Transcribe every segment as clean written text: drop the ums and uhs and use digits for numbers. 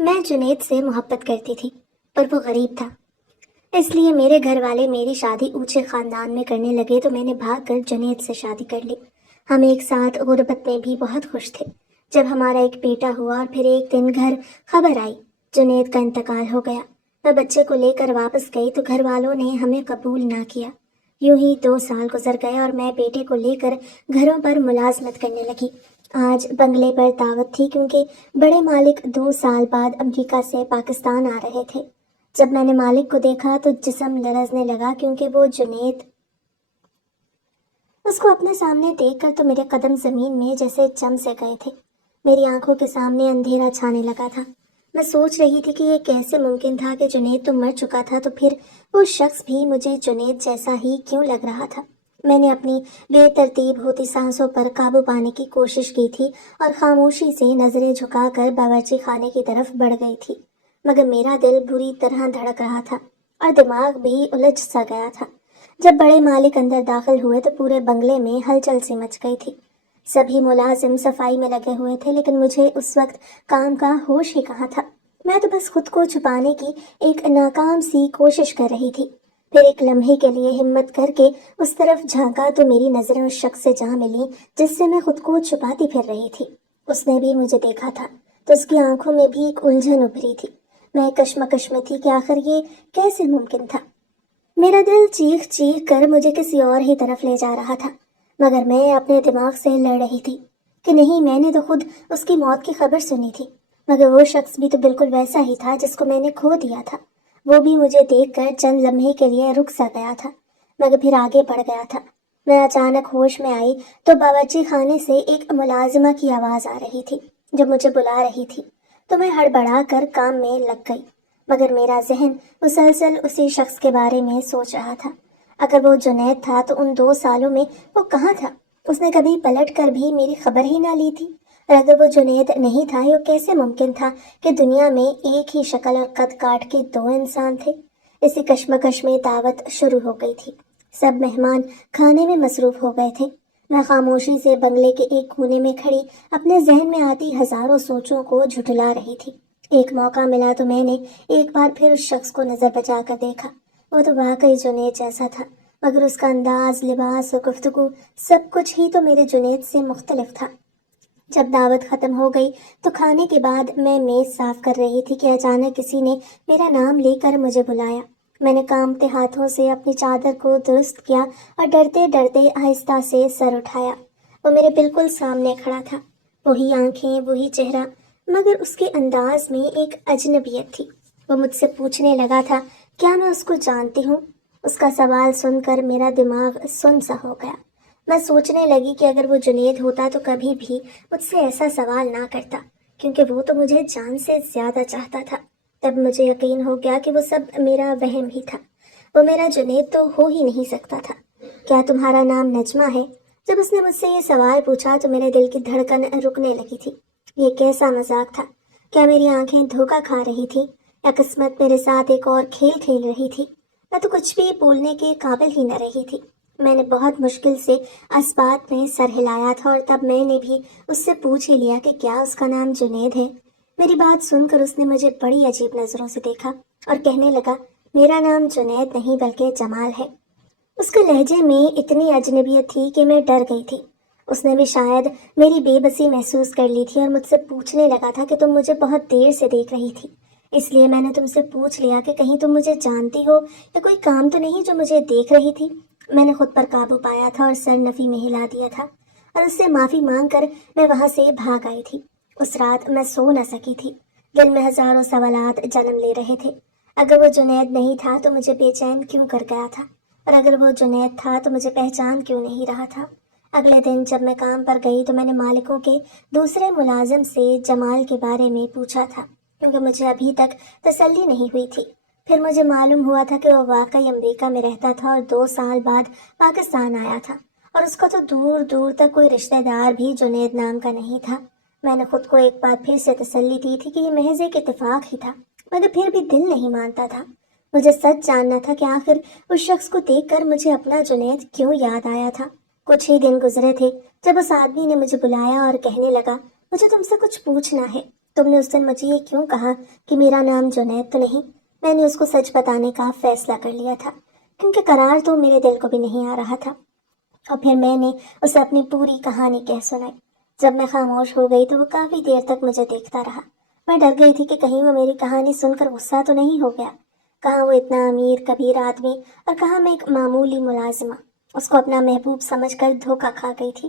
میں جنید سے محبت کرتی تھی، پر وہ غریب تھا، اس لیے میرے گھر والے میری شادی اونچے خاندان میں کرنے لگے تو میں نے بھاگ کر جنید سے شادی کر لی۔ ہم ایک ساتھ غربت میں بھی بہت خوش تھے۔ جب ہمارا ایک بیٹا ہوا اور پھر ایک دن گھر خبر آئی جنید کا انتقال ہو گیا، میں بچے کو لے کر واپس گئی تو گھر والوں نے ہمیں قبول نہ کیا۔ یوں ہی 2 سال گزر گئے اور میں بیٹے کو لے کر گھروں پر ملازمت کرنے لگی۔ آج بنگلے پر دعوت تھی کیونکہ بڑے مالک 2 سال بعد امریکہ سے پاکستان آ رہے تھے۔ جب میں نے مالک کو دیکھا تو جسم لرزنے لگا کیونکہ وہ جنید، اس کو اپنے سامنے دیکھ کر تو میرے قدم زمین میں جیسے جم سے گئے تھے۔ میری آنکھوں کے سامنے اندھیرا چھانے لگا تھا۔ میں سوچ رہی تھی کہ یہ کیسے ممکن تھا کہ جنید تو مر چکا تھا تو پھر وہ شخص بھی مجھے جنید جیسا ہی کیوں لگ رہا تھا۔ میں نے اپنی بے ترتیب ہوتی سانسوں پر قابو پانے کی کوشش کی تھی اور خاموشی سے نظریں جھکا کر باورچی خانے کی طرف بڑھ گئی تھی، مگر میرا دل بری طرح دھڑک رہا تھا اور دماغ بھی الجھ سا گیا تھا۔ جب بڑے مالک اندر داخل ہوئے تو پورے بنگلے میں ہلچل سی مچ گئی تھی۔ سبھی ملازم صفائی میں لگے ہوئے تھے لیکن مجھے اس وقت کام کا ہوش ہی کہاں تھا۔ میں تو بس خود کو چھپانے کی ایک ناکام سی کوشش کر رہی تھی۔ پھر ایک لمحے کے لیے ہمت کر کے اس طرف جھانکا تو میری نظریں اس شخص سے جا ملی جس سے میں خود کو چھپاتی پھر رہی تھی۔ اس نے بھی مجھے دیکھا تھا تو اس کی آنکھوں میں بھی ایک الجھن ابھری تھی۔ میں کشمکش میں تھی کہ آخر یہ کیسے ممکن تھا۔ میرا دل چیخ چیخ کر مجھے کسی اور ہی طرف لے جا رہا تھا، مگر میں اپنے دماغ سے لڑ رہی تھی کہ نہیں، میں نے تو خود اس کی موت کی خبر سنی تھی، مگر وہ شخص بھی تو بالکل ویسا ہی تھا جس کو میں نے کھو دیا تھا۔ وہ بھی مجھے دیکھ کر چند لمحے کے لیے رک سا گیا تھا، مگر پھر آگے بڑھ گیا تھا۔ میں اچانک ہوش میں آئی تو باورچی خانے سے ایک ملازمہ کی آواز آ رہی تھی جو مجھے بلا رہی تھی، تو میں ہڑبڑا کر کام میں لگ گئی، مگر میرا ذہن مسلسل اسی شخص کے بارے میں سوچ رہا تھا۔ اگر وہ جنید تھا تو ان 2 سالوں میں وہ کہاں تھا؟ اس نے کبھی پلٹ کر بھی میری خبر ہی نہ لی تھی۔ اور اگر وہ جنید نہیں تھا، یہ کیسے ممکن تھا کہ دنیا میں ایک ہی شکل اور قد کاٹ کے 2 انسان تھے؟ اسی کشمکش میں دعوت شروع ہو گئی تھی۔ سب مہمان کھانے میں مصروف ہو گئے تھے۔ میں خاموشی سے بنگلے کے ایک کونے میں کھڑی اپنے ذہن میں آتی ہزاروں سوچوں کو جھٹلا رہی تھی۔ ایک موقع ملا تو میں نے ایک بار پھر اس شخص کو نظر بچا کر دیکھا۔ وہ تو واقعی جنید جیسا تھا، مگر اس کا انداز، لباس اور گفتگو سب کچھ ہی تو میرے جنید سے مختلف تھا۔ جب دعوت ختم ہو گئی تو کھانے کے بعد میں میز صاف کر رہی تھی کہ اچانک کسی نے میرا نام لے کر مجھے بلایا۔ میں نے کانپتے ہاتھوں سے اپنی چادر کو درست کیا اور ڈرتے ڈرتے آہستہ سے سر اٹھایا۔ وہ میرے بالکل سامنے کھڑا تھا، وہی آنکھیں، وہی چہرہ، مگر اس کے انداز میں ایک اجنبیت تھی۔ وہ مجھ سے پوچھنے لگا تھا کیا میں اس کو جانتی ہوں؟ اس کا سوال سن کر میرا دماغ سن سا ہو گیا۔ میں سوچنے لگی کہ اگر وہ جنید ہوتا تو کبھی بھی مجھ سے ایسا سوال نہ کرتا، کیونکہ وہ تو مجھے جان سے زیادہ چاہتا تھا۔ تب مجھے یقین ہو گیا کہ وہ سب میرا وہم ہی تھا، وہ میرا جنید تو ہو ہی نہیں سکتا تھا۔ کیا تمہارا نام نجمہ ہے؟ جب اس نے مجھ سے یہ سوال پوچھا تو میرے دل کی دھڑکن رکنے لگی تھی۔ یہ کیسا مذاق تھا؟ کیا میری آنکھیں دھوکہ کھا رہی تھی یا قسمت میرے ساتھ ایک اور کھیل کھیل رہی تھی؟ میں تو کچھ بھی بولنے کے قابل ہی نہ رہی تھی۔ میں نے بہت مشکل سے اسبات میں سر ہلایا تھا اور تب میں نے بھی اس سے پوچھ ہی لیا کہ کیا اس کا نام جنید ہے۔ میری بات سن کر اس نے مجھے بڑی عجیب نظروں سے دیکھا اور کہنے لگا میرا نام جنید نہیں بلکہ جمال ہے۔ اس کے لہجے میں اتنی اجنبیت تھی کہ میں ڈر گئی تھی۔ اس نے بھی شاید میری بے بسی محسوس کر لی تھی اور مجھ سے پوچھنے لگا تھا کہ تم مجھے بہت دیر سے دیکھ رہی تھی، اس لیے میں نے تم سے پوچھ لیا کہ کہیں تم مجھے جانتی ہو یا کوئی کام تو نہیں جو مجھے دیکھ رہی تھی۔ میں نے خود پر قابو پایا تھا اور سر نفی میں ہلا دیا تھا اور اس سے معافی مانگ کر میں وہاں سے بھاگ آئی تھی۔ اس رات میں سو نہ سکی تھی، دل میں ہزاروں سوالات جنم لے رہے تھے۔ اگر وہ جنید نہیں تھا تو مجھے بے چین کیوں کر گیا تھا، اور اگر وہ جنید تھا تو مجھے پہچان کیوں نہیں رہا تھا؟ اگلے دن جب میں کام پر گئی تو میں نے مالکوں کے دوسرے ملازم سے جمال کے بارے میں پوچھا تھا، کیونکہ مجھے ابھی تک تسلی نہیں ہوئی تھی۔ پھر مجھے معلوم ہوا تھا کہ وہ واقعی امریکہ میں رہتا تھا اور 2 سال بعد پاکستان آیا تھا، اور اس کا تو دور دور تک کوئی رشتہ دار بھی جنید نام کا نہیں تھا۔ میں نے خود کو ایک بار پھر سے تسلی دی تھی کہ یہ محض ایک اتفاق ہی تھا، مگر پھر بھی دل نہیں مانتا تھا۔ مجھے سچ جاننا تھا کہ آخر اس شخص کو دیکھ کر مجھے اپنا جنید کیوں یاد آیا تھا۔ کچھ ہی دن گزرے تھے جب اس آدمی نے مجھے بلایا اور کہنے لگا مجھے تم سے کچھ پوچھنا ہے۔ تم نے اس دن مجھے یہ کیوں کہا کہ میرا نام جنید تو نہیں؟ میں نے اس کو سچ بتانے کا فیصلہ کر لیا تھا، کیونکہ قرار تو میرے دل کو بھی نہیں آ رہا تھا۔ اور پھر میں نے اسے اپنی پوری کہانی کہہ سنائی۔ جب میں خاموش ہو گئی تو وہ کافی دیر تک مجھے دیکھتا رہا۔ میں ڈر گئی تھی کہ کہیں وہ میری کہانی سن کر غصہ تو نہیں ہو گیا۔ کہاں وہ اتنا امیر کبیر آدمی اور کہاں میں ایک معمولی ملازمہ اس کو اپنا محبوب سمجھ کر دھوکہ کھا گئی تھی۔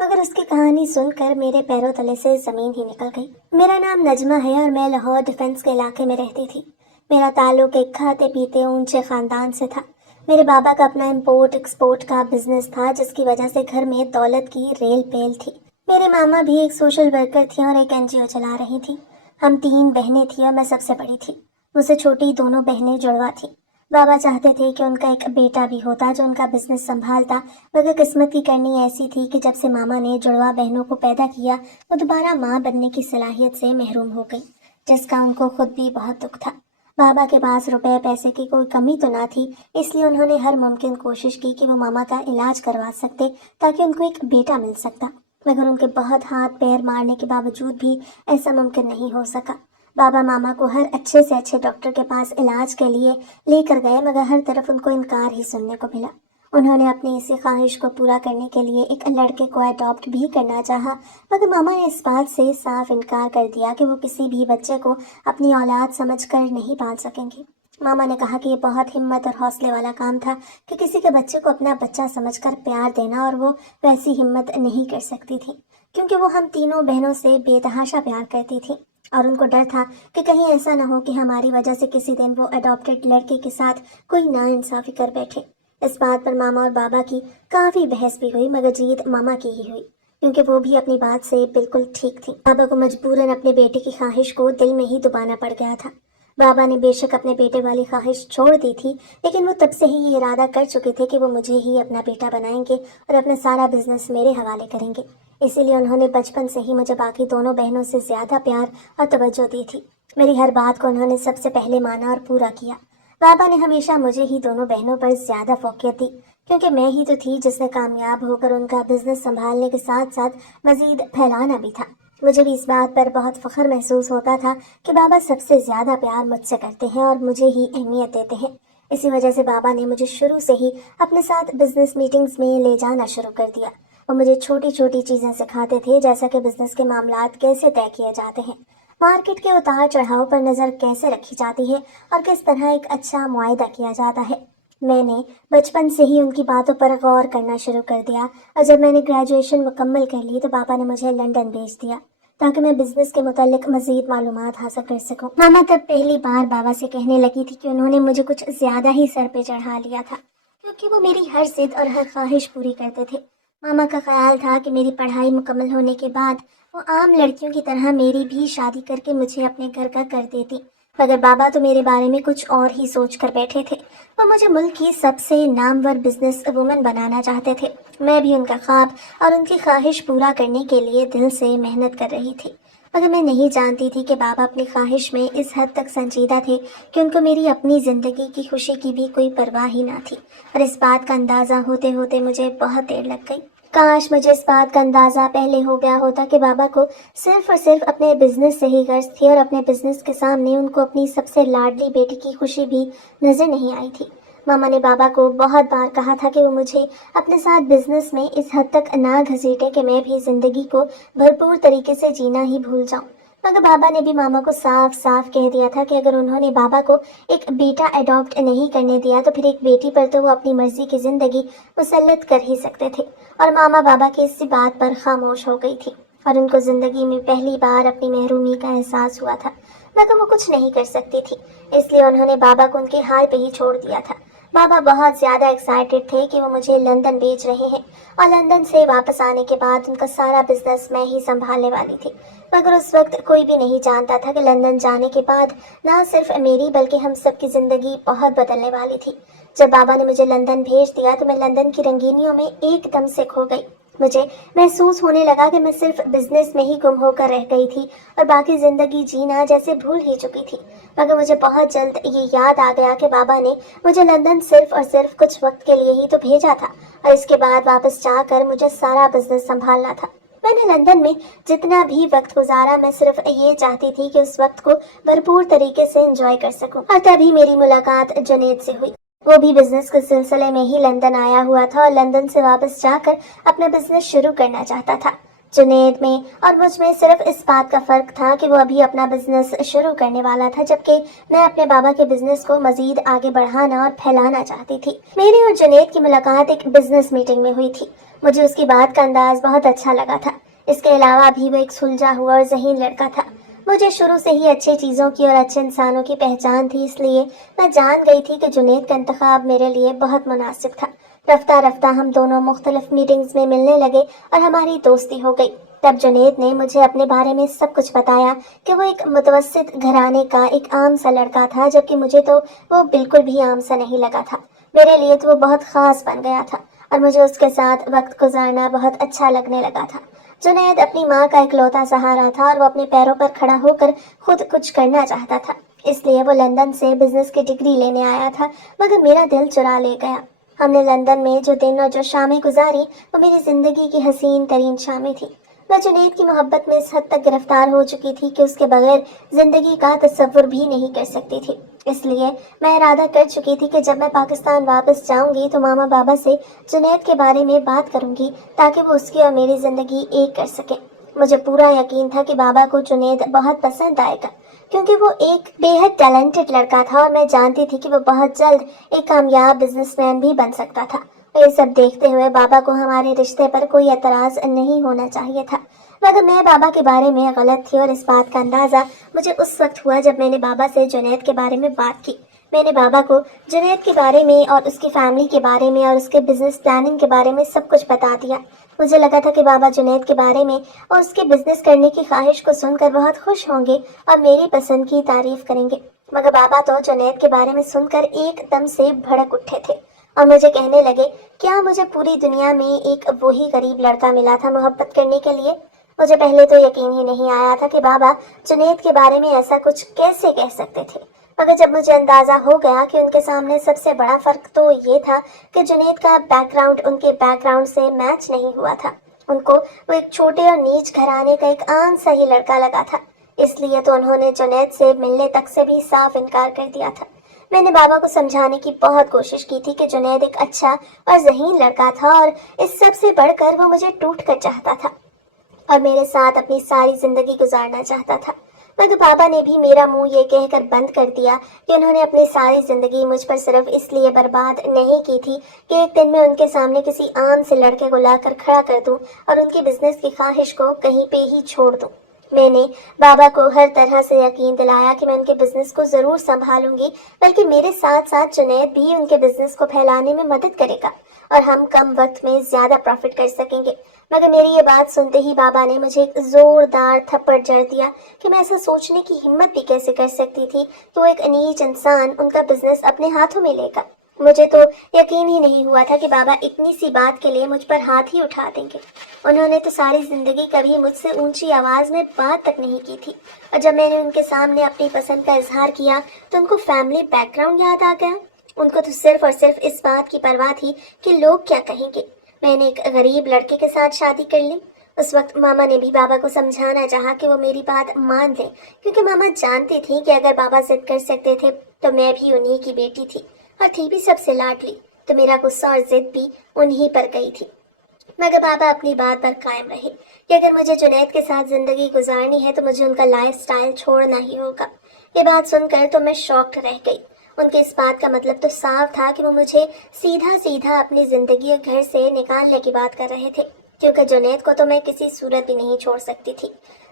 مگر اس کی کہانی سن کر میرے پیروں تلے سے زمین ہی نکل گئی۔ میرا نام نجمہ ہے اور میں لاہور ڈیفنس کے علاقے میں رہتی تھی۔ میرا تعلق ایک کھاتے پیتے اونچے خاندان سے تھا۔ میرے بابا کا اپنا امپورٹ ایکسپورٹ کا بزنس تھا، جس کی وجہ سے گھر میں دولت کی ریل پیل تھی۔ میرے ماما بھی ایک سوشل ورکر تھی اور ایک NGO چلا رہی تھی۔ ہم 3 بہنیں تھیں اور میں سب سے بڑی تھی۔ مجھ سے چھوٹی دونوں بہنیں جڑوا تھیں۔ بابا چاہتے تھے کہ ان کا ایک بیٹا بھی ہوتا جو ان کا بزنس سنبھالتا، مگر قسمت کی کرنی ایسی تھی کہ جب سے ماما نے جڑوا بہنوں کو پیدا کیا، وہ دوبارہ ماں بننے کی صلاحیت سے محروم ہو گئی، جس کا ان کو خود بھی بہت دکھ تھا۔ بابا کے پاس روپے پیسے کی کوئی کمی تو نہ تھی، اس لیے انہوں نے ہر ممکن کوشش کی کہ وہ ماما کا علاج کروا سکتے تاکہ ان کو ایک بیٹا مل سکتا، مگر ان کے بہت ہاتھ پیر مارنے کے باوجود بھی ایسا ممکن نہیں ہو سکا۔ بابا ماما کو ہر اچھے سے اچھے ڈاکٹر کے پاس علاج کے لیے لے کر گئے، مگر ہر طرف ان کو انکار ہی سننے کو ملا۔ انہوں نے اپنی اسی خواہش کو پورا کرنے کے لیے ایک لڑکے کو اڈاپٹ بھی کرنا چاہا، مگر ماما نے اس بات سے صاف انکار کر دیا کہ وہ کسی بھی بچے کو اپنی اولاد سمجھ کر نہیں پال سکیں گی۔ ماما نے کہا کہ یہ بہت ہمت اور حوصلے والا کام تھا کہ کسی کے بچے کو اپنا بچہ سمجھ کر پیار دینا، اور وہ ویسی ہمت نہیں کر سکتی تھی، کیونکہ وہ ہم تینوں بہنوں سے بے تحاشا پیار کرتی تھی، اور ان کو ڈر تھا کہ کہیں ایسا نہ ہو کہ ہماری وجہ سے کسی دن وہ اڈاپٹڈ لڑکے کے ساتھ کوئی ناانصافی کر بیٹھے۔ اس بات پر ماما اور بابا کی کافی بحث بھی ہوئی، مگر جیت ماما کی ہی ہوئی، کیونکہ وہ بھی اپنی بات سے بالکل ٹھیک تھی۔ بابا کو مجبوراً اپنے بیٹے کی خواہش کو دل میں ہی دبانا پڑ گیا تھا۔ بابا نے بے شک اپنے بیٹے والی خواہش چھوڑ دی تھی، لیکن وہ تب سے ہی یہ ارادہ کر چکے تھے کہ وہ مجھے ہی اپنا بیٹا بنائیں گے اور اپنا سارا بزنس میرے حوالے کریں گے۔ اسی لیے انہوں نے بچپن سے ہی مجھے باقی دونوں بہنوں سے زیادہ پیار اور توجہ دی تھی۔ میری ہر بات کو انہوں نے سب سے پہلے مانا اور پورا کیا۔ بابا نے ہمیشہ مجھے ہی دونوں بہنوں پر زیادہ فوقیت دی، کیونکہ میں ہی تو تھی جس نے کامیاب ہو کر ان کا بزنس سنبھالنے کے ساتھ ساتھ مزید پھیلانا بھی تھا۔ مجھے بھی اس بات پر بہت فخر محسوس ہوتا تھا کہ بابا سب سے زیادہ پیار مجھ سے کرتے ہیں اور مجھے ہی اہمیت دیتے ہیں۔ اسی وجہ سے بابا نے مجھے شروع سے ہی اپنے ساتھ بزنس میٹنگز میں لے جانا شروع کر دیا۔ وہ مجھے چھوٹی چھوٹی چیزیں سکھاتے تھے، جیسا کہ بزنس کے معاملات کیسے طے کیے جاتے ہیں، مارکیٹ کے اتار چڑھاؤ پر نظر کیسے رکھی جاتی ہے، اور کس طرح ایک اچھا معاہدہ کیا جاتا ہے۔ میں نے بچپن سے ہی ان کی باتوں پر غور کرنا شروع کر دیا، اور جب میں نے گریجویشن مکمل کر لی تو بابا نے مجھے لندن بھیج دیا تاکہ میں بزنس کے متعلق مزید معلومات حاصل کر سکوں۔ ماما تب پہلی بار بابا سے کہنے لگی تھی کہ انہوں نے مجھے کچھ زیادہ ہی سر پہ چڑھا لیا تھا، کیونکہ وہ میری ہر ضد اور ہر خواہش پوری کرتے تھے۔ ماما کا خیال تھا کہ میری پڑھائی مکمل ہونے کے بعد وہ عام لڑکیوں کی طرح میری بھی شادی کر کے مجھے اپنے گھر کا کر دیتی، مگر بابا تو میرے بارے میں کچھ اور ہی سوچ کر بیٹھے تھے۔ وہ مجھے ملک کی سب سے نامور بزنس وومن بنانا چاہتے تھے۔ میں بھی ان کا خواب اور ان کی خواہش پورا کرنے کے لیے دل سے محنت کر رہی تھی، مگر میں نہیں جانتی تھی کہ بابا اپنی خواہش میں اس حد تک سنجیدہ تھے کہ ان کو میری اپنی زندگی کی خوشی کی بھی کوئی پرواہ ہی نہ تھی، اور اس بات کا اندازہ ہوتے ہوتے مجھے بہت دیر لگ گئی۔ کاش مجھے اس بات کا اندازہ پہلے ہو گیا ہوتا کہ بابا کو صرف اور صرف اپنے بزنس سے ہی غرض تھی، اور اپنے بزنس کے سامنے ان کو اپنی سب سے لاڈلی بیٹی کی خوشی بھی نظر نہیں آئی تھی۔ ماما نے بابا کو بہت بار کہا تھا کہ وہ مجھے اپنے ساتھ بزنس میں اس حد تک نہ گھسیٹے کہ میں بھی زندگی کو بھرپور طریقے سے جینا ہی بھول جاؤں، مگر بابا نے بھی ماما کو صاف صاف کہہ دیا تھا کہ اگر انہوں نے بابا کو ایک بیٹا اڈاپٹ نہیں کرنے دیا تو پھر ایک بیٹی پر تو وہ اپنی مرضی کی زندگی مسلط کر ہی سکتے تھے، اور ماما بابا کی اسی بات پر خاموش ہو گئی تھی، اور ان کو زندگی میں پہلی بار اپنی محرومی کا احساس ہوا تھا، مگر وہ کچھ نہیں کر سکتی تھی، اس لیے انہوں نے بابا کو ان کے حال پہ ہی چھوڑ دیا تھا۔ بابا بہت زیادہ ایکسائٹڈ تھے کہ وہ مجھے لندن بھیج رہے ہیں، اور لندن سے واپس آنے کے بعد ان کا سارا بزنس میں ہی سنبھالنے والی تھی، مگر اس وقت کوئی بھی نہیں جانتا تھا کہ لندن جانے کے بعد نہ صرف میری بلکہ ہم سب کی زندگی بہت بدلنے والی تھی۔ جب بابا نے مجھے لندن بھیج دیا تو میں لندن کی رنگینیوں میں ایک دم سے کھو گئی۔ مجھے محسوس ہونے لگا کہ میں صرف بزنس میں ہی گم ہو کر رہ گئی تھی اور باقی زندگی جینا جیسے بھول ہی چکی تھی، مگر مجھے بہت جلد یہ یاد آ گیا کہ بابا نے مجھے لندن صرف اور صرف کچھ وقت کے لیے ہی تو بھیجا تھا، اور اس کے بعد واپس جا کر مجھے سارا بزنس سنبھالنا تھا۔ میں نے لندن میں جتنا بھی وقت گزارا میں صرف یہ چاہتی تھی کہ اس وقت کو بھرپور طریقے سے انجوائے کر سکوں، اور تبھی میری ملاقات جنید سے ہوئی۔ وہ بھی بزنس کے سلسلے میں ہی لندن آیا ہوا تھا اور لندن سے واپس جا کر اپنا بزنس شروع کرنا چاہتا تھا۔ جنید میں اور مجھ میں صرف اس بات کا فرق تھا کہ وہ ابھی اپنا بزنس شروع کرنے والا تھا، جبکہ میں اپنے بابا کے بزنس کو مزید آگے بڑھانا اور پھیلانا چاہتی تھی۔ میری اور جنید کی ملاقات ایک بزنس میٹنگ میں ہوئی تھی۔ مجھے اس کی بات کا انداز بہت اچھا لگا تھا۔ اس کے علاوہ بھی وہ ایک سلجھا ہوا اور ذہین لڑکا تھا۔ مجھے شروع سے ہی اچھی چیزوں کی اور اچھے انسانوں کی پہچان تھی، اس لیے میں جان گئی تھی کہ جنید کا انتخاب میرے لیے بہت مناسب تھا۔ رفتہ رفتہ ہم دونوں مختلف میٹنگز میں ملنے لگے اور ہماری دوستی ہو گئی۔ تب جنید نے مجھے اپنے بارے میں سب کچھ بتایا کہ وہ ایک متوسط گھرانے کا ایک عام سا لڑکا تھا، جبکہ مجھے تو وہ بالکل بھی عام سا نہیں لگا تھا۔ میرے لیے تو وہ بہت خاص بن گیا تھا اور مجھے اس کے ساتھ وقت گزارنا بہت اچھا لگنے لگا تھا۔ جنید اپنی ماں کا اکلوتا سہارا تھا اور وہ اپنے پیروں پر کھڑا ہو کر خود کچھ کرنا چاہتا تھا، اس لیے وہ لندن سے بزنس کی ڈگری لینے آیا تھا، مگر میرا دل چرا لے گیا۔ ہم نے لندن میں جو دن اور جو شامیں گزاری وہ میری زندگی کی حسین ترین شامیں تھیں۔ میں جنید کی محبت میں اس حد تک گرفتار ہو چکی تھی کہ اس کے بغیر زندگی کا تصور بھی نہیں کر سکتی تھی۔ اس لیے میں ارادہ کر چکی تھی کہ جب میں پاکستان واپس جاؤں گی تو ماما بابا سے جنید کے بارے میں بات کروں گی تاکہ وہ اس کی اور میری زندگی ایک کر سکیں۔ مجھے پورا یقین تھا کہ بابا کو جنید بہت پسند آئے گا، کیونکہ وہ ایک بے حد ٹیلنٹڈ لڑکا تھا اور میں جانتی تھی کہ وہ بہت جلد ایک کامیاب بزنس مین بھی بن سکتا تھا۔ یہ سب دیکھتے ہوئے بابا کو ہمارے رشتے پر کوئی اعتراض نہیں ہونا چاہیے تھا، مگر میں بابا کے بارے میں غلط تھی، اور اس بات کا اندازہ مجھے اس وقت ہوا جب میں نے بابا سے جنید کے بارے میں بات کی۔ میں نے بابا کو جنید کے بارے میں اور اس کی فیملی کے بارے میں اور اس کے بزنس پلاننگ کے بارے میں سب کچھ بتا دیا۔ مجھے لگا تھا کہ بابا جنید کے بارے میں اور اس کے بزنس کرنے کی خواہش کو سن کر بہت خوش ہوں گے اور میری پسند کی تعریف کریں گے، مگر بابا تو جنید کے بارے میں سن کر ایک دم سے بھڑک اٹھے تھے اور مجھے کہنے لگے کیا مجھے پوری دنیا میں ایک وہی غریب لڑکا ملا تھا محبت کرنے کے لیے۔ مجھے پہلے تو یقین ہی نہیں آیا تھا کہ بابا جنید کے بارے میں ایسا کچھ کیسے کہہ سکتے تھے، مگر جب مجھے اندازہ ہو گیا کہ ان کے سامنے سب سے بڑا فرق تو یہ تھا کہ جنید کا بیک گراؤنڈ ان کے بیک گراؤنڈ سے میچ نہیں ہوا تھا۔ ان کو وہ ایک چھوٹے اور نیچ گھرانے کا ایک عام سا ہی لڑکا لگا تھا، اس لیے تو انہوں نے جنید سے ملنے تک سے بھی صاف انکار کر دیا تھا۔ میں نے بابا کو سمجھانے کی بہت کوشش کی تھی کہ جنید ایک اچھا اور ذہین لڑکا تھا اور اس سب سے بڑھ کر وہ مجھے ٹوٹ کر چاہتا تھا اور میرے ساتھ اپنی ساری زندگی گزارنا چاہتا تھا، مگر بابا نے بھی میرا منہ یہ کہہ کر بند کر دیا کہ انہوں نے اپنی ساری زندگی مجھ پر صرف اس لیے برباد نہیں کی تھی کہ ایک دن میں ان کے سامنے کسی عام سے لڑکے کو لا کر کھڑا کر دوں اور ان کی بزنس کی خواہش کو کہیں پہ ہی چھوڑ دوں۔ میں نے بابا کو ہر طرح سے یقین دلایا کہ میں ان کے بزنس کو ضرور سنبھالوں گی، بلکہ میرے ساتھ ساتھ جنید بھی ان کے بزنس کو پھیلانے میں مدد کرے گا اور ہم کم وقت میں زیادہ پروفٹ کر سکیں گے۔ مگر میری یہ بات سنتے ہی بابا نے مجھے ایک زوردار تھپڑ جڑ دیا کہ میں ایسا سوچنے کی ہمت بھی کیسے کر سکتی تھی کہ وہ ایک نیچ انسان ان کا بزنس اپنے ہاتھوں میں لے گا۔ مجھے تو یقین ہی نہیں ہوا تھا کہ بابا اتنی سی بات کے لیے مجھ پر ہاتھ ہی اٹھا دیں گے۔ انہوں نے تو ساری زندگی کبھی مجھ سے اونچی آواز میں بات تک نہیں کی تھی، اور جب میں نے ان کے سامنے اپنی پسند کا اظہار کیا تو ان کو فیملی بیک گراؤنڈ یاد آ گیا۔ ان کو تو صرف اور صرف اس بات کی پرواہ تھی کہ لوگ کیا کہیں گے۔ میں نے ایک غریب لڑکے کے ساتھ شادی کر لی۔ اس وقت ماما نے بھی بابا کو سمجھانا چاہا کہ وہ میری بات مان لیں، کیونکہ ماما جانتی تھی کہ اگر بابا ضد کر سکتے تھے تو میں بھی انہی کی بیٹی تھی اور تھی بھی سب سے لاڈلی، تو میرا غصہ اور ضد بھی انہی پر گئی تھی۔ مگر بابا اپنی بات پر قائم رہے کہ اگر مجھے جنید کے ساتھ زندگی گزارنی ہے تو مجھے ان کا لائف سٹائل چھوڑنا ہی ہوگا۔ یہ بات سن کر تو میں شاکڈ رہ گئی۔ ان کے اس بات کا مطلب تو صاف تھا کہ وہ مجھے سیدھا سیدھا اپنی زندگی اور گھر سے نکالنے کی بات کر رہے تھے، کیونکہ جنید کو تو میں کسی صورت بھی نہیں چھوڑ سکتی تھی۔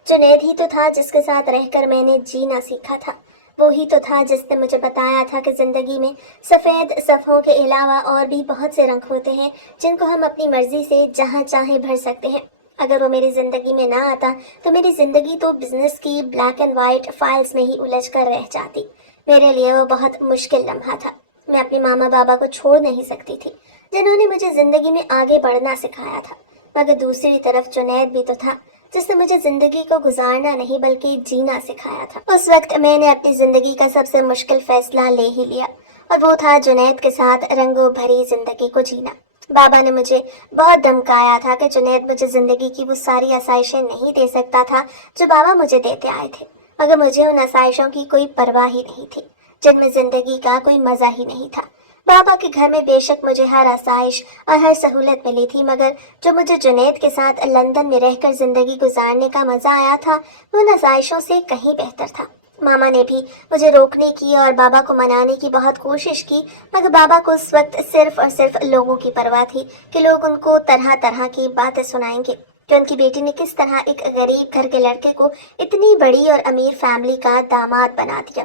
جنید ہی تو تھا جس کے ساتھ رہ کر میں نے جینا سیکھا تھا، وہی تو تھا جس نے مجھے بتایا تھا کہ زندگی میں سفید صفحوں کے علاوہ اور بھی بہت سے رنگ ہوتے ہیں جن کو ہم اپنی مرضی سے جہاں چاہیں بھر سکتے ہیں۔ اگر وہ میری زندگی میں نہ آتا تو میری زندگی تو بزنس کی بلیک اینڈ وائٹ فائلز میں ہی الجھ کر رہ جاتی۔ میرے لیے وہ بہت مشکل لمحہ تھا۔ میں اپنے ماما بابا کو چھوڑ نہیں سکتی تھی جنہوں نے مجھے زندگی میں آگے بڑھنا سکھایا تھا، مگر دوسری طرف جنید بھی تو تھا جس نے مجھے زندگی کو گزارنا نہیں بلکہ جینا سکھایا تھا۔ اس وقت میں نے اپنی زندگی کا سب سے مشکل فیصلہ لے ہی لیا، اور وہ تھا جنید کے ساتھ رنگوں بھری زندگی کو جینا۔ बाबा ने मुझे बहुत धमकाया था कि जुनैद मुझे जिंदगी की वो सारी आसाइशें नहीं दे सकता था जो बाबा मुझे देते आए थे, मगर मुझे उन आसाइशों की कोई परवाह ही नहीं थी जिनमें जिंदगी का कोई मजा ही नहीं था। बाबा के घर में बेशक मुझे हर आसाइश और हर सहूलत मिली थी, मगर जो मुझे जुनैद के साथ लंदन में रहकर जिंदगी गुजारने का मजा आया था वो उन आसाइशों से कहीं बेहतर था। मामा ने भी मुझे रोकने की और बाबा को मनाने की बहुत कोशिश की, मगर बाबा को उस वक्त सिर्फ और सिर्फ लोगों की परवाह थी कि लोग उनको तरह तरह की बातें सुनाएंगे कि उनकी बेटी ने किस तरह एक गरीब घर के लड़के को इतनी बड़ी और अमीर फैमिली का दामाद बना दिया।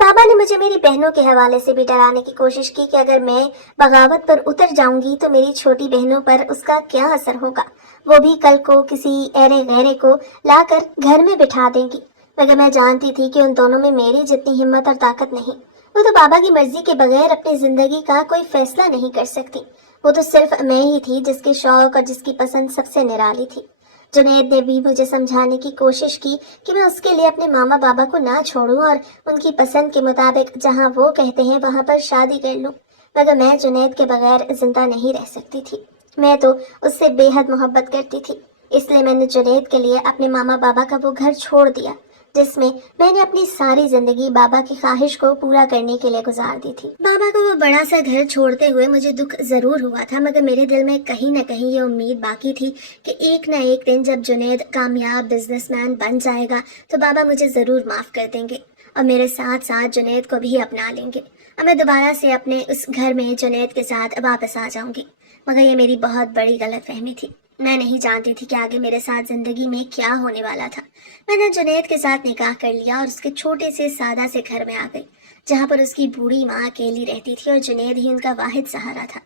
बाबा ने मुझे मेरी बहनों के हवाले से भी डराने की कोशिश की कि अगर मैं बगावत पर उतर जाऊंगी तो मेरी छोटी बहनों पर उसका क्या असर होगा, वो भी कल को किसी ऐरे गैरे को लाकर घर में बिठा देंगी। मगर मैं जानती थी कि उन दोनों में मेरी जितनी हिम्मत और ताकत नहीं। वो तो बाबा की मर्जी के बगैर अपनी जिंदगी का कोई फैसला नहीं कर सकती। वो तो सिर्फ मैं ही थी जिसके शौक और जिसकी पसंद सबसे निराली थी। जुनैद ने भी मुझे समझाने की कोशिश की कि मैं उसके लिए अपने मामा बाबा को ना छोड़ूं और उनकी पसंद के मुताबिक जहां वो कहते हैं वहां पर शादी कर लूं, मगर मैं जुनैद के बगैर जिंदा नहीं रह सकती थी। मैं तो उससे बेहद मोहब्बत करती थी, इसलिए मैंने जुनैद के लिए अपने मामा बाबा का वो घर छोड़ दिया जिसमें मैंने अपनी सारी जिंदगी बाबा की ख्वाहिश को पूरा करने के लिए गुजार दी थी। बाबा को वो बड़ा सा घर छोड़ते हुए मुझे दुख जरूर हुआ था, मगर मेरे दिल में कहीं न कहीं ये उम्मीद बाकी थी कि एक न एक दिन जब जुनैद कामयाब बिजनेसमैन बन जाएगा तो बाबा मुझे जरूर माफ कर देंगे और मेरे साथ साथ जुनैद को भी अपना लेंगे और मैं दोबारा से अपने उस घर में जुनैद के साथ वापस आ जाऊंगी। मगर ये मेरी बहुत बड़ी गलतफहमी थी। मैं नहीं जानती थी कि आगे मेरे साथ जिंदगी में क्या होने वाला था। मैंने जुनैद के साथ निकाह कर लिया और उसके छोटे से सादा से घर में आ गई जहाँ पर उसकी बूढ़ी माँ अकेली रहती थी और जुनैद ही उनका वाहिद सहारा था।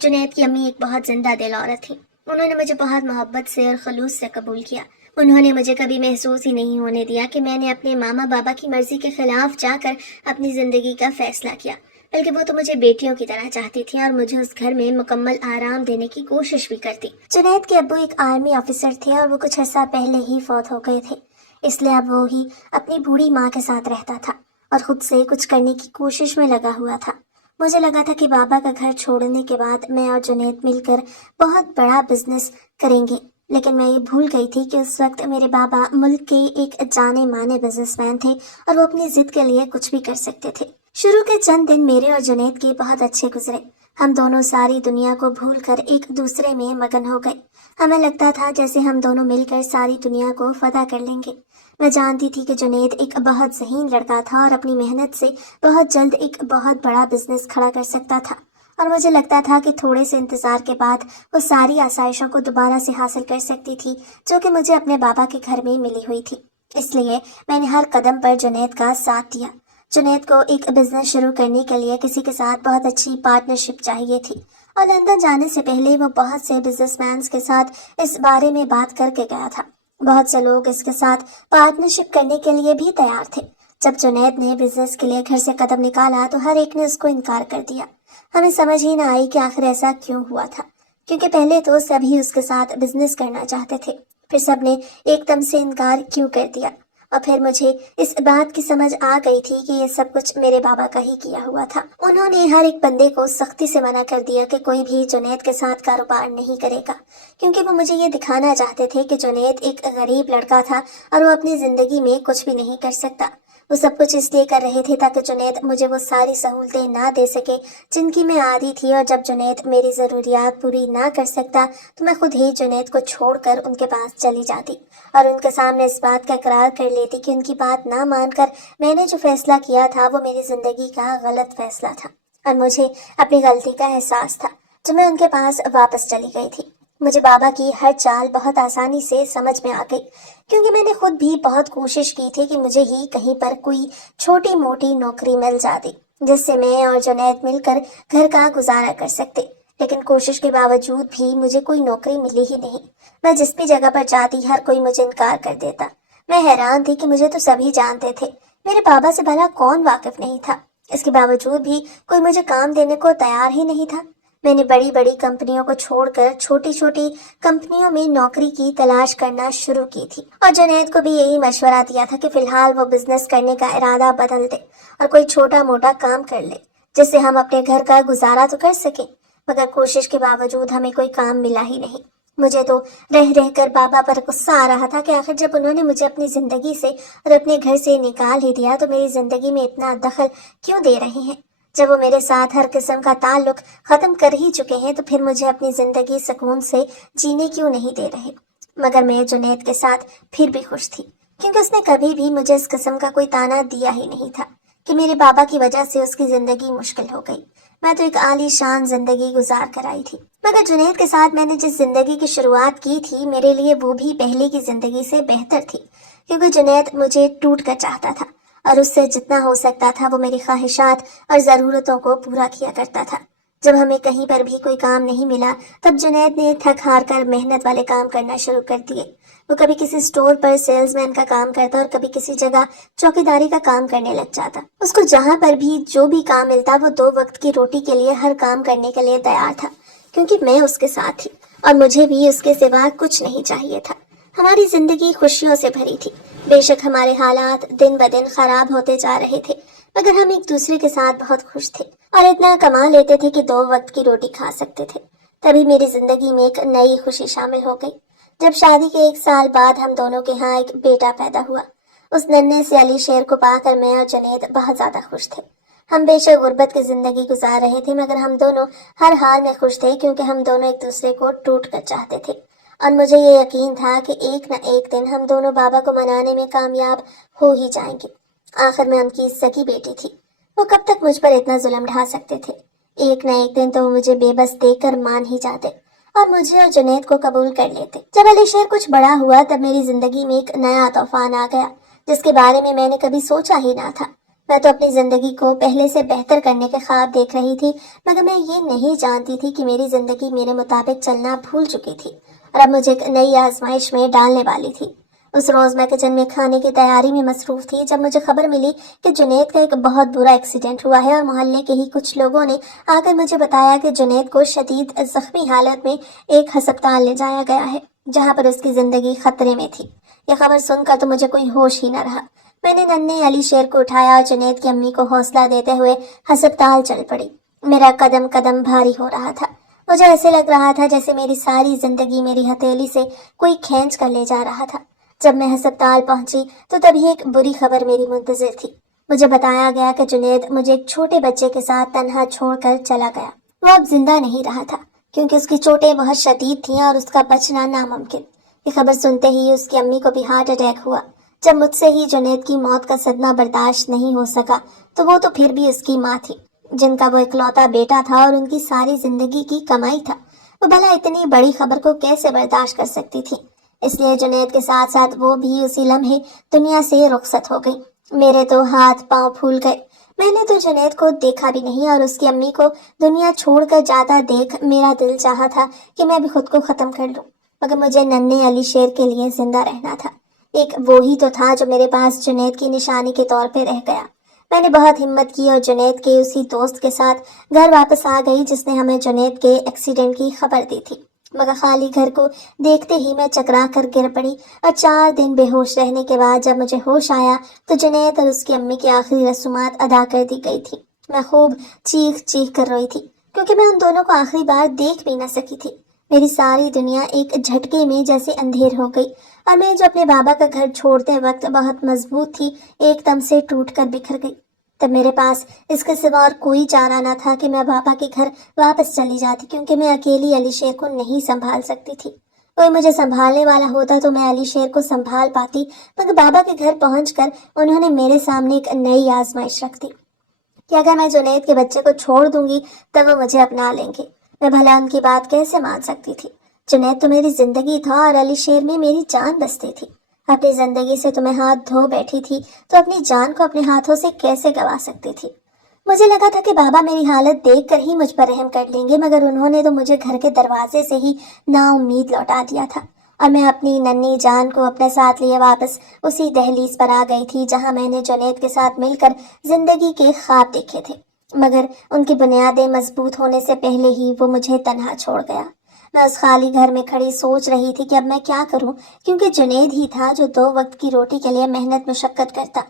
जुनैद की अम्मी एक बहुत जिंदा दिल औरत थी। उन्होंने मुझे बहुत मोहब्बत से और खलूस से कबूल किया। उन्होंने मुझे कभी महसूस ही नहीं होने दिया कि मैंने अपने मामा बाबा की मर्जी के खिलाफ जाकर अपनी जिंदगी का फैसला किया, बल्कि वो तो मुझे बेटियों की तरह चाहती थी और मुझे उस घर में मुकम्मल आराम देने की कोशिश भी करती। जुनैद के अब्बू एक आर्मी ऑफिसर थे और वो कुछ अर्सा पहले ही फौत हो गए थे, इसलिए अब वो ही अपनी बूढ़ी माँ के साथ रहता था और खुद से कुछ करने की कोशिश में लगा हुआ था। मुझे लगा था कि बाबा का घर छोड़ने के बाद मैं और जुनैद मिलकर बहुत बड़ा बिजनेस करेंगे, लेकिन मैं ये भूल गई थी कि उस वक्त मेरे बाबा मुल्क के एक जाने माने बिजनेसमैन थे और वो अपनी जिद के लिए कुछ भी कर सकते थे। शुरू के चंद दिन मेरे और जुनैद के बहुत अच्छे गुजरे। हम दोनों सारी दुनिया को भूलकर एक दूसरे में मगन हो गए। हमें लगता था जैसे हम दोनों मिलकर सारी दुनिया को फतह कर लेंगे। मैं जानती थी कि जुनैद एक बहुत ज़हीन लड़का था और अपनी मेहनत से बहुत जल्द एक बहुत बड़ा बिजनेस खड़ा कर सकता था, और मुझे लगता था कि थोड़े से इंतजार के बाद वो सारी आसाइशों को दोबारा से हासिल कर सकती थी जो कि मुझे अपने बाबा के घर में मिली हुई थी। इसलिए मैंने हर कदम पर जुनैद का साथ दिया। जुनैद को एक बिजनेस शुरू करने के लिए किसी के साथ बहुत अच्छी पार्टनरशिप चाहिए थी और लंदन जाने से पहले वो बहुत से बिजनेसमैन के साथ इस बारे में बात करके गया था। बहुत से लोग इसके साथ पार्टनरशिप करने के लिए भी तैयार थे। जब जुनैद ने बिजनेस के लिए घर से कदम निकाला तो हर एक ने उसको इनकार कर दिया। हमें समझ ही ना आई कि आखिर ऐसा क्यों हुआ था, क्योंकि पहले तो सभी उसके साथ बिजनेस करना चाहते थे, फिर सबने एकदम से इनकार क्यों कर दिया। और फिर मुझे इस बात की समझ आ गई थी कि ये सब कुछ मेरे बाबा का ही किया हुआ था। उन्होंने हर एक बंदे को सख्ती से मना कर दिया कि कोई भी जुनैद के साथ कारोबार नहीं करेगा, क्योंकि वो मुझे ये दिखाना चाहते थे कि जुनैद एक गरीब लड़का था और वो अपनी जिंदगी में कुछ भी नहीं कर सकता। वो सब कुछ इसलिए कर रहे थे ताकि जुनैद मुझे वो सारी सहूलतें ना दे सके जिनकी मैं आदी थी, और जब जुनैद मेरी ज़रूरियात पूरी ना कर सकता तो मैं खुद ही जुनैद को छोड़कर उनके पास चली जाती और उनके सामने इस बात का इकरार कर लेती कि उनकी बात ना मानकर मैंने जो फैसला किया था वो मेरी ज़िंदगी का गलत फैसला था और मुझे अपनी गलती का एहसास था। जब मैं उनके पास वापस चली गई थी, मुझे बाबा की हर चाल बहुत आसानी से समझ में आ गई, क्योंकि मैंने खुद भी बहुत कोशिश की थी कि मुझे ही कहीं पर कोई छोटी मोटी नौकरी मिल जाती जिससे मैं और जुनैद मिलकर घर का गुजारा कर सकते। लेकिन कोशिश के बावजूद भी मुझे कोई नौकरी मिली ही नहीं। मैं जिस भी जगह पर जाती हर कोई मुझे इनकार कर देता। मैं हैरान थी कि मुझे तो सभी जानते थे, मेरे बाबा से भला कौन वाकिफ नहीं था। इसके बावजूद भी कोई मुझे काम देने को तैयार ही नहीं था। मैंने बड़ी बड़ी कंपनियों को छोड़कर छोटी छोटी कंपनियों में नौकरी की तलाश करना शुरू की थी और जुनैद को भी यही मशवरा दिया था कि फिलहाल वो बिजनेस करने का इरादा बदल दे और कोई छोटा मोटा काम कर ले जिससे हम अपने घर का गुजारा तो कर सके। मगर कोशिश के बावजूद हमें कोई काम मिला ही नहीं। मुझे तो रह रह कर बाबा पर गुस्सा आ रहा था कि आखिर जब उन्होंने मुझे अपनी जिंदगी से और अपने घर से निकाल ही दिया तो मेरी जिंदगी में इतना दखल क्यों दे रहे हैं। जब वो मेरे साथ हर किस्म का ताल्लुक खत्म कर ही चुके हैं तो फिर मुझे अपनी जिंदगी सुकून से जीने क्यों नहीं दे रहे। मगर मैं जुनैद के साथ फिर भी खुश थी, क्योंकि उसने कभी भी मुझे इस किस्म का कोई ताना दिया ही नहीं था कि मेरे बाबा की वजह से उसकी जिंदगी मुश्किल हो गई। मैं तो एक आलीशान जिंदगी गुजार कर आई थी। मगर जुनैद के साथ मैंने जिस जिंदगी की शुरुआत की थी, मेरे लिए वो भी पहले की जिंदगी से बेहतर थी, क्योंकि जुनैद मुझे टूट कर चाहता था और उससे जितना हो सकता था वो मेरी ख्वाहिशात और ज़रूरतों को पूरा किया करता था। जब हमें कहीं पर भी कोई काम नहीं मिला तब जुनैद ने थक हार कर मेहनत वाले काम करना शुरू कर दिए। वो कभी किसी स्टोर पर सेल्समैन का काम करता और कभी किसी जगह चौकीदारी का काम करने लग जाता। उसको जहाँ पर भी जो भी काम मिलता वो 2 वक्त की रोटी के लिए हर काम करने के लिए तैयार था, क्योंकि मैं उसके साथ थी और मुझे भी उसके सिवा कुछ नहीं चाहिए था। हमारी जिंदगी खुशियों से भरी थी। बेशक हमारे हालात दिन ब दिन खराब होते जा रहे थे, मगर हम एक दूसरे के साथ बहुत खुश थे और इतना कमा लेते थे कि 2 वक्त की रोटी खा सकते थे। तभी मेरी जिंदगी में एक नई खुशी शामिल हो गई जब शादी के 1 साल बाद हम दोनों के यहाँ एक बेटा पैदा हुआ। उस नन्हे से अली शेर को पाकर मैं और जुनैद बहुत ज्यादा खुश थे। हम बेशक गुर्बत की जिंदगी गुजार रहे थे, मगर हम दोनों हर हाल में खुश थे, क्योंकि हम दोनों एक दूसरे को टूट कर चाहते थे और मुझे ये यकीन था कि एक न एक दिन हम दोनों बाबा को मनाने में कामयाब हो ही जाएंगे। आखिर में उनकी सगी बेटी थी, वो कब तक मुझ पर इतना जुल्म ढा सकते थे। एक न एक दिन तो वो मुझे बेबस देखकर मान ही जाते और मुझे और जुनैद को कबूल कर लेते। जब अली शेर कुछ बड़ा हुआ तब मेरी जिंदगी में एक नया तूफान आ गया, जिसके बारे में मैंने कभी सोचा ही ना था। मैं तो अपनी जिंदगी को पहले से बेहतर करने के ख्वाब देख रही थी, मगर मैं ये नहीं जानती थी कि मेरी जिंदगी मेरे मुताबिक चलना भूल चुकी थी और अब मुझे एक नई आजमाइश में डालने वाली थी। उस रोज मैं किचन में खाने की तैयारी में मसरूफ थी जब मुझे खबर मिली कि जुनैद का एक बहुत बुरा एक्सीडेंट हुआ है और मोहल्ले के ही कुछ लोगों ने आकर मुझे बताया कि जुनैद को शदीद जख्मी हालत में एक अस्पताल ले जाया गया है, जहां पर उसकी जिंदगी खतरे में थी। यह खबर सुनकर तो मुझे कोई होश ही न रहा। मैंने नन्हे अली शेर को उठाया और जुनैद की अम्मी को हौसला देते हुए अस्पताल चल पड़ी। मेरा कदम कदम भारी हो रहा था। मुझे ऐसे लग रहा था जैसे मेरी सारी जिंदगी मेरी हथेली से कोई खींच कर ले जा रहा था। जब मैं अस्पताल पहुंची तो तभी एक बुरी खबर मेरी मुंतजिर थी। मुझे बताया गया कि जुनैद मुझे एक छोटे बच्चे के साथ तन्हा छोड़कर चला गया। वो अब जिंदा नहीं रहा था, क्योंकि उसकी चोटें बहुत शदीद थीं और उसका बचना नामुमकिन। ये खबर सुनते ही उसकी अम्मी को भी हार्ट अटैक हुआ। जब मुझसे ही जुनैद की मौत का सदमा बर्दाश्त नहीं हो सका तो वो तो फिर भी उसकी माँ थी, जिनका वो इकलौता बेटा था और उनकी सारी जिंदगी की कमाई था। वो भला इतनी बड़ी खबर को कैसे बर्दाश्त कर सकती थी। इसलिए जुनैद के साथ साथ वो भी उसी लम्हे दुनिया से रुखसत हो गई। मेरे तो हाथ पांव फूल गए। मैंने तो जुनैद को देखा भी नहीं और उसकी अम्मी को दुनिया छोड़कर जाता देख मेरा दिल चाहा था कि मैं भी खुद को खत्म कर लूं, मगर मुझे नन्हे अली शेर के लिए जिंदा रहना था। एक वो ही तो था जो मेरे पास जुनैद की निशानी के तौर पे रह गया। मैंने बहुत हिम्मत की और जुनैद के उसी दोस्त के साथ घर वापस आ गई जिसने हमें जुनैद के एक्सीडेंट की खबर दी थी। मगर खाली घर को देखते ही मैं चकरा कर गिर पड़ी और 4 दिन बेहोश रहने के बाद जब मुझे होश आया तो जुनैद और उसकी अम्मी की आखिरी रस्मात अदा कर दी गई थी। मैं खूब चीख चीख कर रोई थी, क्योंकि मैं उन दोनों को आखिरी बार देख भी न सकी थी। मेरी सारी दुनिया एक झटके में जैसे अंधेर हो गई और मैं जो अपने बाबा का घर छोड़ते वक्त बहुत मजबूत थी, एकदम से टूट कर बिखर गई। तब मेरे पास इसके सिवा और कोई चारा न था कि मैं बाबा के घर वापस चली जाती, क्योंकि मैं अकेली अली शेर को नहीं संभाल सकती थी। कोई मुझे संभालने वाला होता तो मैं अली शेर को संभाल पाती, मगर बाबा के घर पहुंचकर उन्होंने मेरे सामने एक नई आजमाइश रख दी कि अगर मैं जुनैद के बच्चे को छोड़ दूंगी तब वो मुझे अपना लेंगे। मैं भला उनकी बात कैसे मान सकती थी। जुनैद तो मेरी जिंदगी था और अली शेर में मेरी जान बसती थी। अपनी जिंदगी से तुम्हें हाथ धो बैठी थी तो अपनी जान को अपने हाथों से कैसे गवा सकती थी। मुझे लगा था कि बाबा मेरी हालत देखकर ही मुझ पर रहम कर लेंगे, मगर उन्होंने तो मुझे घर के दरवाजे से ही नाउम्मीद लौटा दिया था और मैं अपनी नन्ही जान को अपने साथ लिए वापस उसी दहलीज पर आ गई थी जहां मैंने जुनैद के साथ मिलकर जिंदगी के ख्वाब देखे थे, मगर उनकी बुनियादें मजबूत होने से पहले ही वो मुझे तन्हा छोड़ गया। मैं उस खाली घर में खड़ी सोच रही थी कि अब मैं क्या करूं, क्योंकि जुनैद ही था जो 2 वक्त की रोटी के लिए मेहनत मुशक्कत करता।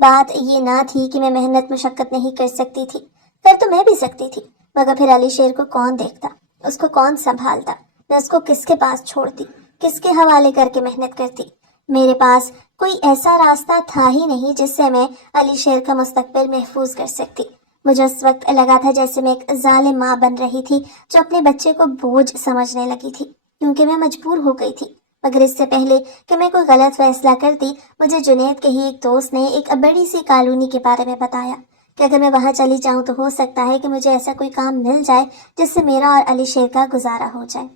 बात ये ना थी कि मैं मेहनत मुशक्कत नहीं कर सकती थी, कर तो मैं भी सकती थी, मगर फिर अली शेर को कौन देखता, उसको कौन संभालता, मैं उसको किसके पास छोड़ती, किसके हवाले करके मेहनत करती। मेरे पास कोई ऐसा रास्ता था ही नहीं जिससे मैं अली शेर का मुस्तकबिल महफूज कर सकती। मुझे उस वक्त लगा था जैसे मैं एक जालिम माँ बन रही थी जो अपने बच्चे को बोझ समझने लगी थी, क्योंकि मैं मजबूर हो गई थी। मगर इससे पहले कि मैं कोई गलत फैसला करती, मुझे जुनैद के ही एक दोस्त ने एक बड़ी सी कॉलोनी के बारे में बताया कि अगर मैं वहां चली जाऊं तो हो सकता है कि मुझे ऐसा कोई काम मिल जाए जिससे मेरा और अली शेर का गुजारा हो जाए।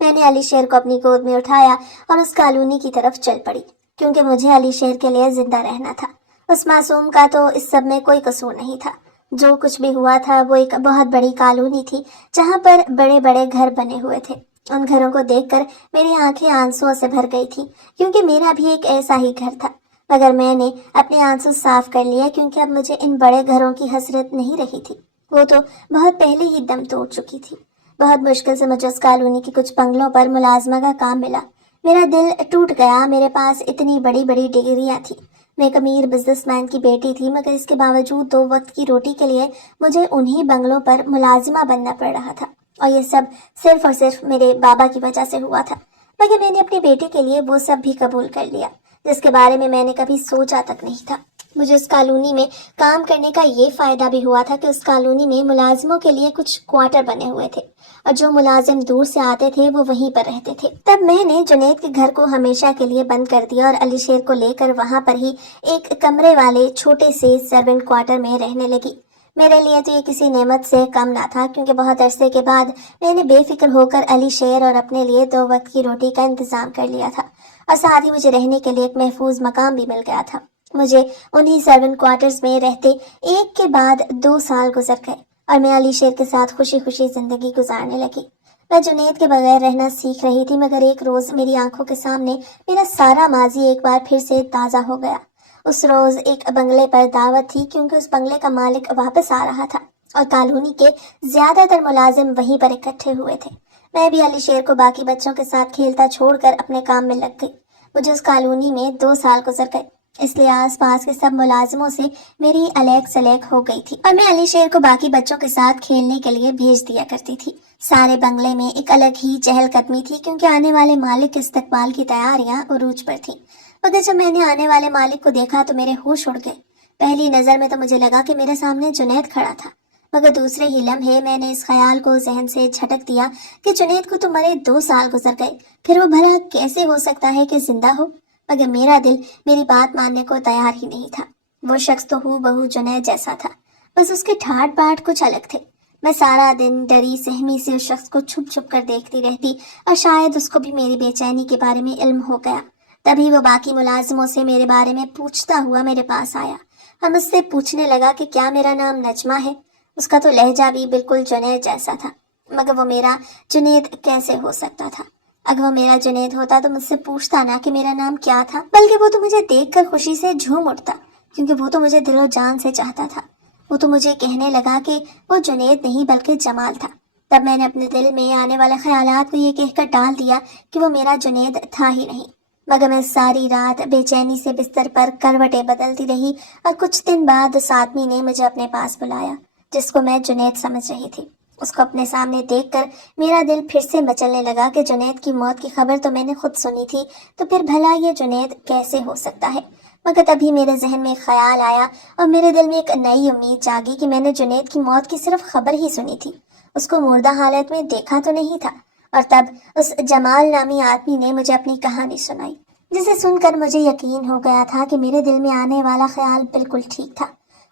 मैंने अली शेर को अपनी गोद में उठाया और उस कॉलोनी की तरफ चल पड़ी, क्योंकि मुझे अली शेर के लिए जिंदा रहना था। उस मासूम का तो इस सब में कोई कसूर नहीं था। जो कुछ भी हुआ था वो एक बहुत बड़ी कॉलोनी थी जहां पर बड़े बड़े घर बने हुए थे। उन घरों को देखकर मेरी आंखें आंसुओं से भर गई थी, क्योंकि मेरा भी एक ऐसा ही घर था। मगर मैंने अपने आंसू साफ कर लिए, क्योंकि अब मुझे इन बड़े घरों की हसरत नहीं रही थी। वो तो बहुत पहले ही दम तोड़ चुकी थी। बहुत मुश्किल से मुझे उस कॉलोनी की कुछ बंगलों पर मुलाजमा का काम मिला। मेरा दिल टूट गया। मेरे पास इतनी बड़ी बड़ी डिग्रियां थी, मैं एक अमीर बिजनेसमैन की बेटी थी, मगर इसके बावजूद 2 वक्त की रोटी के लिए मुझे उन्हीं बंगलों पर मुलाजिमा बनना पड़ रहा था। और ये सब सिर्फ और सिर्फ मेरे बाबा की वजह से हुआ था। मगर मैंने अपनी बेटी के लिए वो सब भी कबूल कर लिया जिसके बारे में मैंने कभी सोचा तक नहीं था। मुझे उस कॉलोनी में काम करने का ये फायदा भी हुआ था कि उस कॉलोनी में मुलाजिमों के लिए कुछ क्वार्टर बने हुए थे, और जो मुलाजिम दूर से आते थे वो वहीं पर रहते थे। तब मैंने जुनैद के घर को हमेशा के लिए बंद कर दिया और अली शेर को लेकर वहां पर ही एक कमरे वाले छोटे से सर्वेंट क्वार्टर में रहने लगी। मेरे लिए तो ये किसी नेमत से कम ना था, क्योंकि बहुत अरसे के बाद मैंने बेफिक्र होकर अली शेर और अपने लिए 2 वक्त की रोटी का इंतजाम कर लिया था, और साथ ही मुझे रहने के लिए एक महफूज मकाम भी मिल गया था। मुझे उन्हीं सर्वेंट क्वार्टर्स में रहते एक के बाद 2 साल गुजर गए, और मैं अली शेर के साथ खुशी खुशी जिंदगी गुजारने लगी। मैं जुनैद के बगैर रहना सीख रही थी, मगर एक रोज मेरी आंखों के सामने मेरा सारा माजी एक बार फिर से ताज़ा हो गया। उस रोज एक बंगले पर दावत थी, क्योंकि उस बंगले का मालिक वापस आ रहा था और कॉलोनी के ज्यादातर मुलाजिम वहीं पर इकट्ठे हुए थे। मैं भी अली शेर को बाकी बच्चों के साथ खेलता छोड़कर अपने काम में लग गई। मुझे उस कॉलोनी में 2 साल गुजर गए, इसलिए आसपास के सब मुलाजिमों से मेरी अलग सलेक हो गई थी, और मैं अली शेर को बाकी बच्चों के साथ खेलने के लिए भेज दिया करती थी। सारे बंगले में एक अलग ही चहलकदमी थी, क्योंकि आने वाले मालिक के इस्तकबाल की तैयारियां उरूज पर थी। मगर जब मैंने आने वाले मालिक को देखा तो मेरे होश उड़ गए। पहली नजर में तो मुझे लगा कि मेरे सामने जुनैद खड़ा था, मगर दूसरे ही लम्हे मैंने इस ख्याल को जहन से झटक दिया कि जुनैद को तो मरे 2 साल गुजर गए, फिर वो भला कैसे हो सकता है कि जिंदा हो। मगर मेरा दिल मेरी बात मानने को तैयार ही नहीं था। वो शख्स तो हूबहू जुनैद जैसा था, बस उसके ठाट बाट कुछ अलग थे। मैं सारा दिन डरी सहमी से उस शख्स को छुप छुप कर देखती रहती, और शायद उसको भी मेरी बेचैनी के बारे में इल्म हो गया। तभी वो बाकी मुलाजिमों से मेरे बारे में पूछता हुआ मेरे पास आया और मुझसे पूछने लगा कि क्या मेरा नाम नजमा है। उसका तो लहजा भी बिल्कुल जुनैद जैसा था, मगर वो मेरा जुनैद कैसे हो सकता था। अगर वो मेरा जुनैद होता तो मुझसे पूछता ना कि मेरा नाम क्या था, बल्कि वो तो मुझे देखकर खुशी से झूम उठता, क्योंकि वो तो मुझे दिलो जान से चाहता था। वो तो मुझे कहने लगा कि वो जुनैद नहीं बल्कि जमाल था। तब मैंने अपने दिल में आने वाले ख्यालात को ये कहकर टाल दिया कि वो मेरा जुनैद था ही नहीं। मगर मैं सारी रात बेचैनी से बिस्तर पर करवटें बदलती रही, और कुछ दिन बाद उस आदमी ने मुझे अपने पास बुलाया जिसको मैं जुनैद समझ रही थी। उसको अपने सामने देखकर मेरा दिल फिर से मचलने लगा कि जुनैद की मौत की खबर तो मैंने खुद सुनी थी, तो फिर भला ये जुनैद कैसे हो सकता है। मगर तभी मेरे जहन में एक ख्याल आया और मेरे दिल में एक नई उम्मीद जागी कि मैंने जुनैद की मौत की सिर्फ खबर ही सुनी थी, उसको मुर्दा हालत में देखा तो नहीं था। और तब उस जमाल नामी आदमी ने मुझे अपनी कहानी सुनाई, जिसे सुनकर मुझे यकीन हो गया था कि मेरे दिल में आने वाला ख्याल बिल्कुल ठीक था।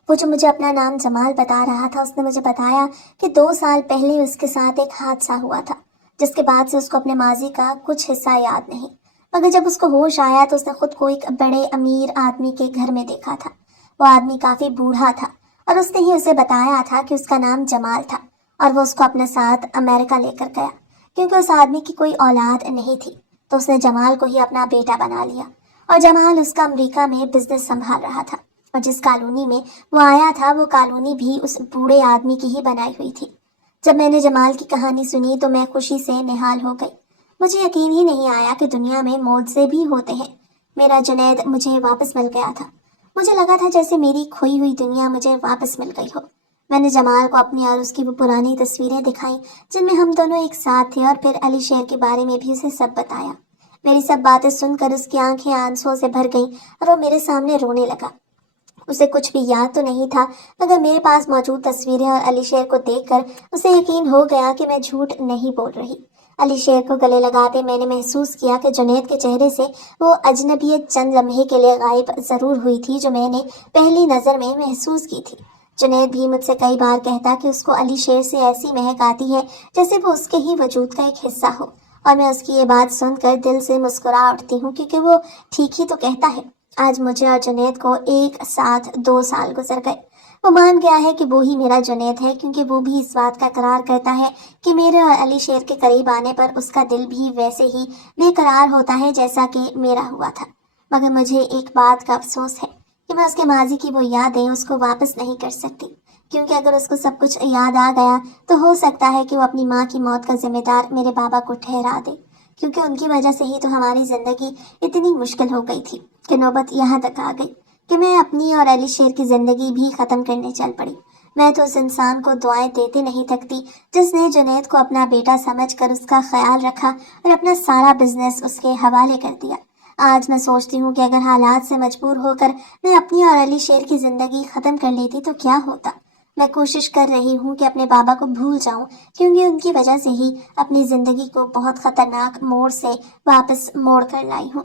वो जो मुझे अपना नाम जमाल बता रहा था, उसने मुझे बताया कि 2 साल पहले उसके साथ एक हादसा हुआ था, जिसके बाद से उसको अपने माजी का कुछ हिस्सा याद नहीं। मगर जब उसको होश आया तो उसने खुद को एक बड़े अमीर आदमी के घर में देखा था। वो आदमी काफी बूढ़ा था, और उसने ही उसे बताया था कि उसका नाम जमाल था, और वो उसको अपने साथ अमेरिका लेकर गया। क्योंकि उस आदमी की कोई औलाद नहीं थी, तो उसने जमाल को ही अपना बेटा बना लिया, और जमाल उसका अमेरिका में बिजनेस संभाल रहा था। और जिस कॉलोनी में वो आया था वो कॉलोनी भी उस बूढ़े आदमी की ही बनाई हुई थी। जब मैंने जमाल की कहानी सुनी तो मैं खुशी से निहाल हो गई। मुझे यकीन ही नहीं आया कि दुनिया में मौजज़े भी होते हैं। मेरा जुनैद मुझे वापस मिल गया था। मुझे लगा था जैसे मेरी खोई हुई दुनिया मुझे वापस मिल गई हो। मैंने जमाल को अपनी और उसकी वो पुरानी तस्वीरें दिखाई जिनमें हम दोनों एक साथ थे, और फिर अली शेर के बारे में भी उसे सब बताया। मेरी सब बातें सुनकर उसकी आंखें आंसुओं से भर गईं और वो मेरे सामने रोने लगा। उसे कुछ भी याद तो नहीं था, मगर मेरे पास मौजूद तस्वीरें और अली शेर को देखकर उसे यकीन हो गया कि मैं झूठ नहीं बोल रही। अली शेर को गले लगाते मैंने महसूस किया कि जुनैद के चेहरे से वो अजनबियत चंद लम्हे के लिए गायब जरूर हुई थी जो मैंने पहली नज़र में महसूस की थी। जुनैद भी मुझसे कई बार कहता कि उसको अली शेर से ऐसी महक आती है जैसे वो उसके ही वजूद का एक हिस्सा हो, और मैं उसकी ये बात सुनकर दिल से मुस्कुरा उठती हूँ क्योंकि वो ठीक ही तो कहता है। आज मुझे और जुनैद को एक साथ 2 साल गुजर गए। वो मान गया है कि वो ही मेरा जुनैद है, क्योंकि वो भी इस बात का करार करता है कि मेरे और अली शेर के करीब आने पर उसका दिल भी वैसे ही बेकरार होता है जैसा कि मेरा हुआ था। मगर मुझे एक बात का अफसोस है कि मैं उसके माजी की वो यादें उसको वापस नहीं कर सकती, क्योंकि अगर उसको सब कुछ याद आ गया तो हो सकता है कि वो अपनी माँ की मौत का जिम्मेदार मेरे बाबा को ठहरा दे, क्योंकि उनकी वजह से ही तो हमारी जिंदगी इतनी मुश्किल हो गई थी कि नौबत यहाँ तक आ गई कि मैं अपनी और अली शेर की जिंदगी भी खत्म करने चल पड़ी। मैं तो उस इंसान को दुआएं देते नहीं थकती जिसने जुनैद को अपना बेटा समझकर उसका ख्याल रखा और अपना सारा बिजनेस उसके हवाले कर दिया। आज मैं सोचती हूँ कि अगर हालात से मजबूर होकर मैं अपनी और अली शेर की जिंदगी खत्म कर लेती तो क्या होता। मैं कोशिश कर रही हूँ कि अपने बाबा को भूल जाऊं, क्योंकि उनकी वजह से ही अपनी जिंदगी को बहुत खतरनाक मोड़ से वापस मोड़ कर लाई हूँ।